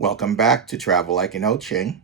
Welcome back to Travel Like an Ching.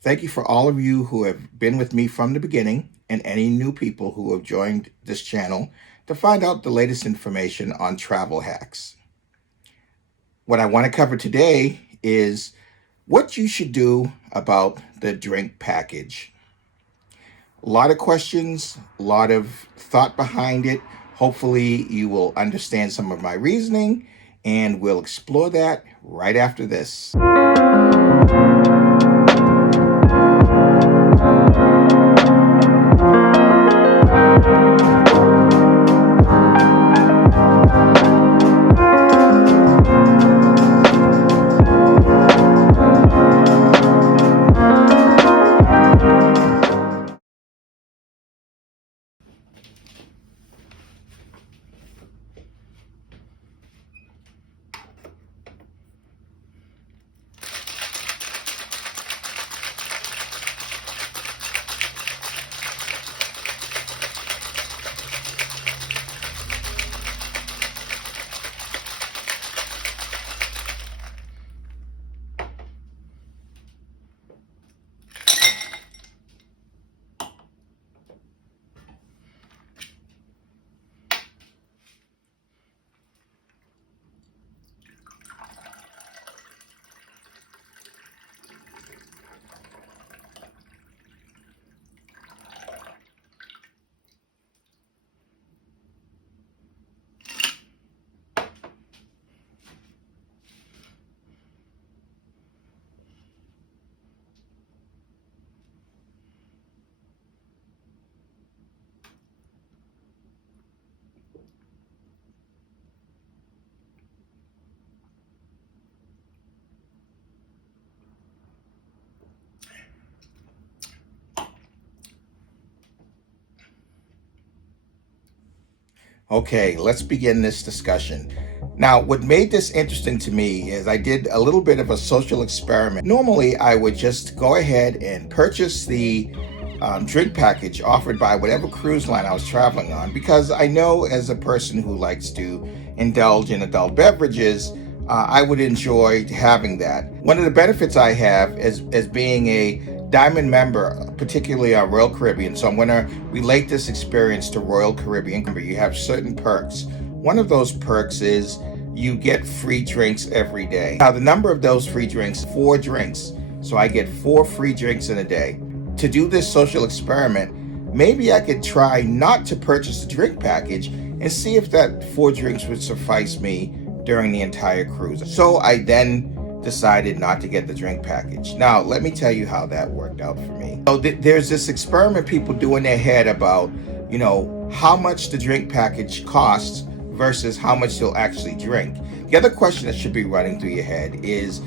Thank you for all of you who have been with me from the beginning and any new people who have joined this channel to find out the latest information on travel hacks. What I want to cover today is what you should do about the drink package. A lot of questions, a lot of thought behind it. Hopefully you will understand some of my reasoning, and we'll explore that right after this. Okay, let's begin this discussion. Now, what made this interesting to me is I did a little bit of a social experiment. Normally, I would just go ahead and purchase the drink package offered by whatever cruise line I was traveling on, because I know as a person who likes to indulge in adult beverages, I would enjoy having that. One of the benefits I have as being a Diamond member, particularly on Royal Caribbean, so I'm going to relate this experience to Royal Caribbean. You have certain perks. One of those perks is you get free drinks every day. Now, the number of those free drinks, 4 drinks. So I get 4 free drinks in a day. To do this social experiment, maybe I could try not to purchase the drink package and see if that 4 drinks would suffice me during the entire cruise. So I then decided not to get the drink package. Now, let me tell you how that worked out for me. So there's this experiment people do in their head about, how much the drink package costs versus how much you'll actually drink. The other question that should be running through your head is,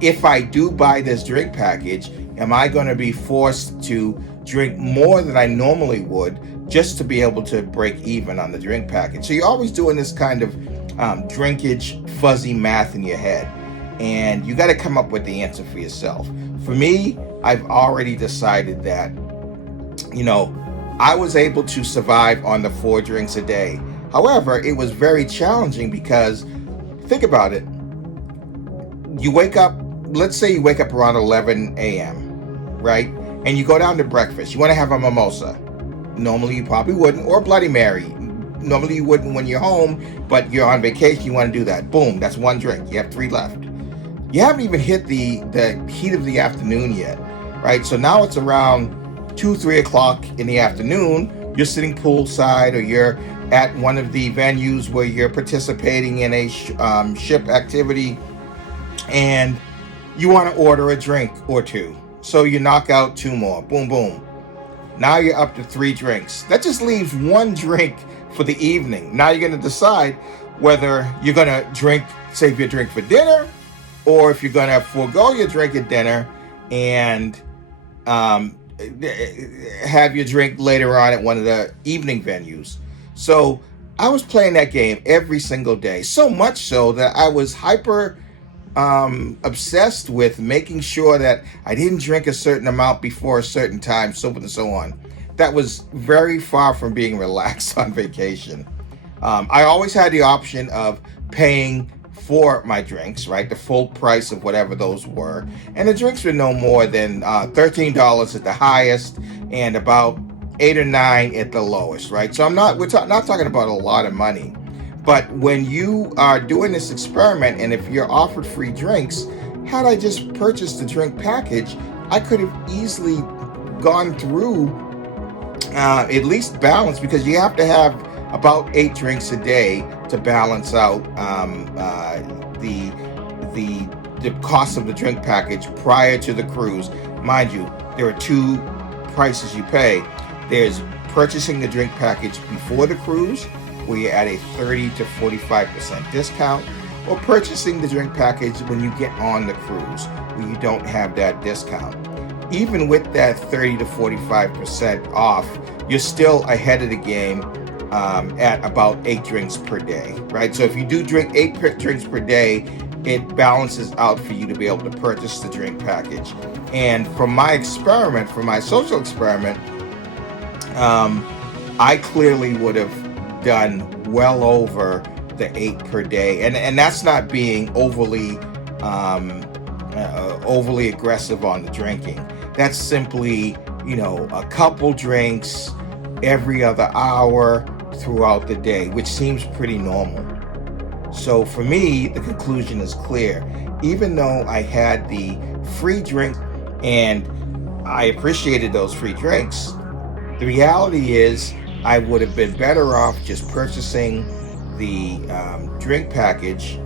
if I do buy this drink package, am I going to be forced to drink more than I normally would just to be able to break even on the drink package? So you're always doing this kind of drinkage fuzzy math in your head, and you got to come up with the answer for yourself. For me, I've already decided that I was able to survive on the 4 drinks a day. However, it was very challenging because, think about it, you wake up, let's say you wake up around 11 a.m., right? And you go down to breakfast. You want to have a mimosa. Normally you probably wouldn't, or Bloody Mary. Normally you wouldn't when you're home, but you're on vacation, you want to do that. Boom, that's 1 drink. You have 3 left. You haven't even hit the heat of the afternoon yet, right? So now it's around 2-3 o'clock in the afternoon. You're sitting poolside, or you're at one of the venues where you're participating in a ship activity, and you want to order a drink or 2. So you knock out 2 more. Boom, boom. Now you're up to 3 drinks. That just leaves 1 drink for the evening. Now you're going to decide whether you're going to save your drink for dinner, or if you're going to forego your drink at dinner and have your drink later on at one of the evening venues. So I was playing that game every single day, so much so that I was hyper obsessed with making sure that I didn't drink a certain amount before a certain time, so forth and so on. That was very far from being relaxed on vacation. I always had the option of paying for my drinks, right? The full price of whatever those were. And the drinks were no more than $13 at the highest and about 8 or 9 at the lowest, right? So not talking about a lot of money. But when you are doing this experiment and if you're offered free drinks, had I just purchased the drink package, I could have easily gone through at least balance, because you have to have about 8 drinks a day to balance out the the cost of the drink package prior to the cruise. Mind you, there are 2 prices you pay. There's purchasing the drink package before the cruise, where you're at a 30 to 45% discount, or purchasing the drink package when you get on the cruise, where you don't have that discount. Even with that 30 to 45% off, you're still ahead of the game at about 8 drinks per day, right? So if you do drink 8 drinks per day, it balances out for you to be able to purchase the drink package. And from my experiment, from my social experiment, I clearly would have done well over the 8 per day, and that's not being overly aggressive on the drinking. That's simply, a couple drinks every other hour throughout the day, which seems pretty normal. So for me, the conclusion is clear. Even though I had the free drink and I appreciated those free drinks, the reality is I would have been better off just purchasing the drink package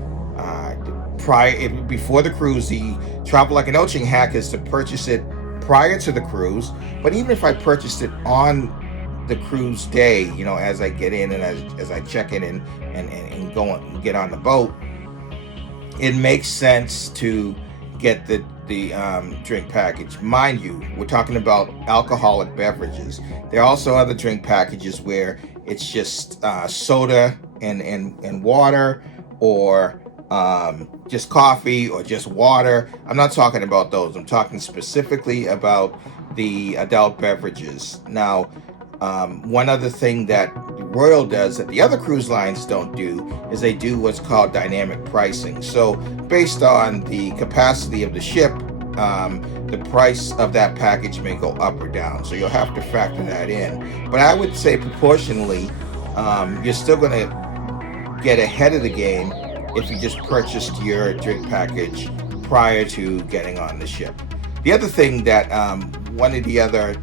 before the cruise. The Travel Like an Ocean hack is to purchase it prior to the cruise. But even if I purchased it on the cruise day, as I get in and as I check in and go and get on the boat, it makes sense to get the drink package. Mind you, we're talking about alcoholic beverages. There are also other drink packages where it's just soda and water, or just coffee, or just water. I'm not talking about those. I'm talking specifically about the adult beverages. Now, one other thing that Royal does that the other cruise lines don't do is they do what's called dynamic pricing. So based on the capacity of the ship, the price of that package may go up or down. So you'll have to factor that in. But I would say proportionally, you're still going to get ahead of the game if you just purchased your drink package prior to getting on the ship. The other thing that one of the other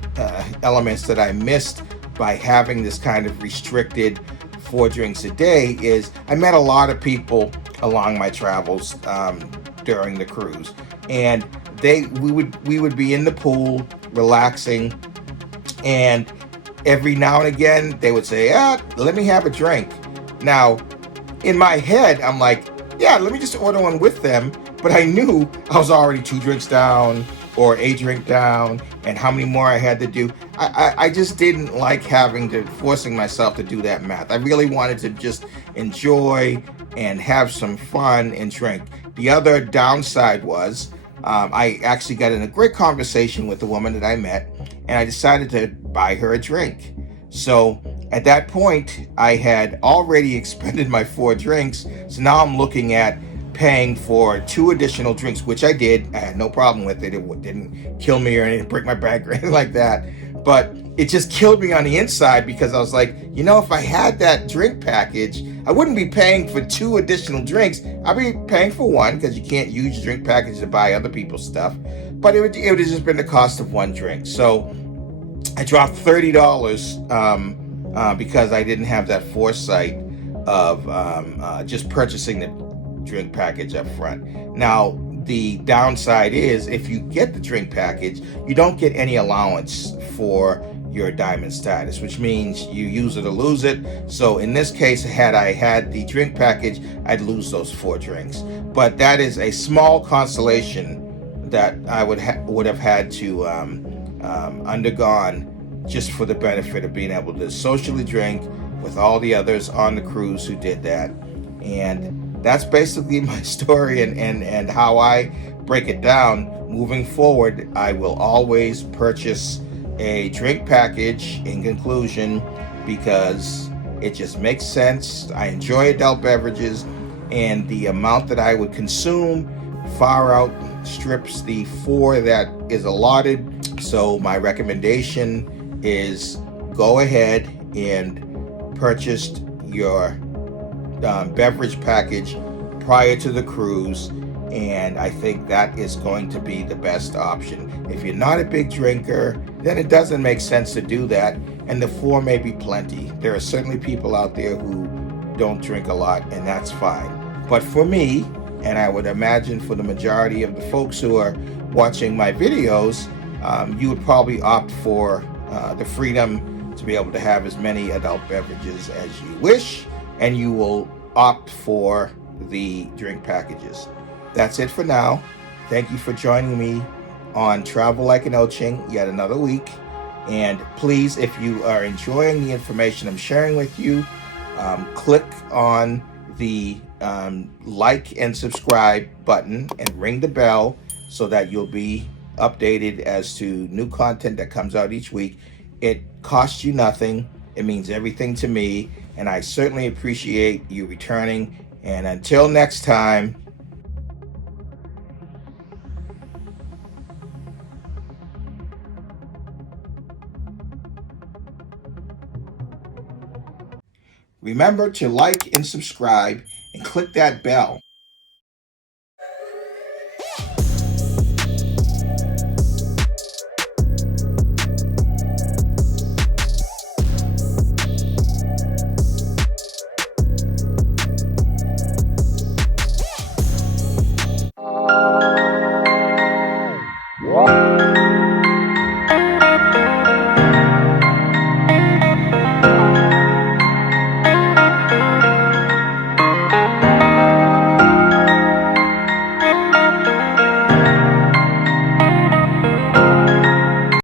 elements that I missed by having this kind of restricted 4 drinks a day is I met a lot of people along my travels during the cruise, and we would be in the pool relaxing, and every now and again they would say, let me have a drink. Now, in my head, I'm like, yeah, let me just order one with them. But I knew I was already 2 drinks down or a drink down, and how many more I had to do. I just didn't like forcing myself to do that math. I really wanted to just enjoy and have some fun and drink. The other downside was I actually got in a great conversation with the woman that I met, and I decided to buy her a drink. So at that point, I had already expended my 4 drinks. So now I'm looking at paying for 2 additional drinks, which I did. I had no problem with it. It didn't kill me or anything, break my back or anything like that. But it just killed me on the inside, because I was like, if I had that drink package, I wouldn't be paying for 2 additional drinks. I'd be paying for 1, because you can't use your drink package to buy other people's stuff. But it would have just been the cost of 1 drink. So I dropped $30 because I didn't have that foresight of just purchasing the drink package up front. Now, the downside is if you get the drink package, you don't get any allowance for your diamond status, which means you use it or lose it. So in this case, had I had the drink package, I'd lose those 4 drinks. But that is a small consolation that I would have had to undergone just for the benefit of being able to socially drink with all the others on the cruise who did that. And that's basically my story and how I break it down. Moving forward, I will always purchase a drink package in conclusion, because it just makes sense. I enjoy adult beverages, and the amount that I would consume far outstrips the 4 that is allotted. So my recommendation is go ahead and purchase your beverage package prior to the cruise, and I think that is going to be the best option. If you're not a big drinker, then it doesn't make sense to do that, and the 4 may be plenty. There are certainly people out there who don't drink a lot, and that's fine. But for me, and I would imagine for the majority of the folks who are watching my videos, you would probably opt for the freedom to be able to have as many adult beverages as you wish, and you will opt for the drink packages. That's it for now. Thank you for joining me on Travel Like an Oching yet another week. And please, if you are enjoying the information I'm sharing with you, click on the like and subscribe button and ring the bell so that you'll be updated as to new content that comes out each week. It costs you nothing. It means everything to me, and I certainly appreciate you returning. And until next time, remember to like and subscribe and click that bell.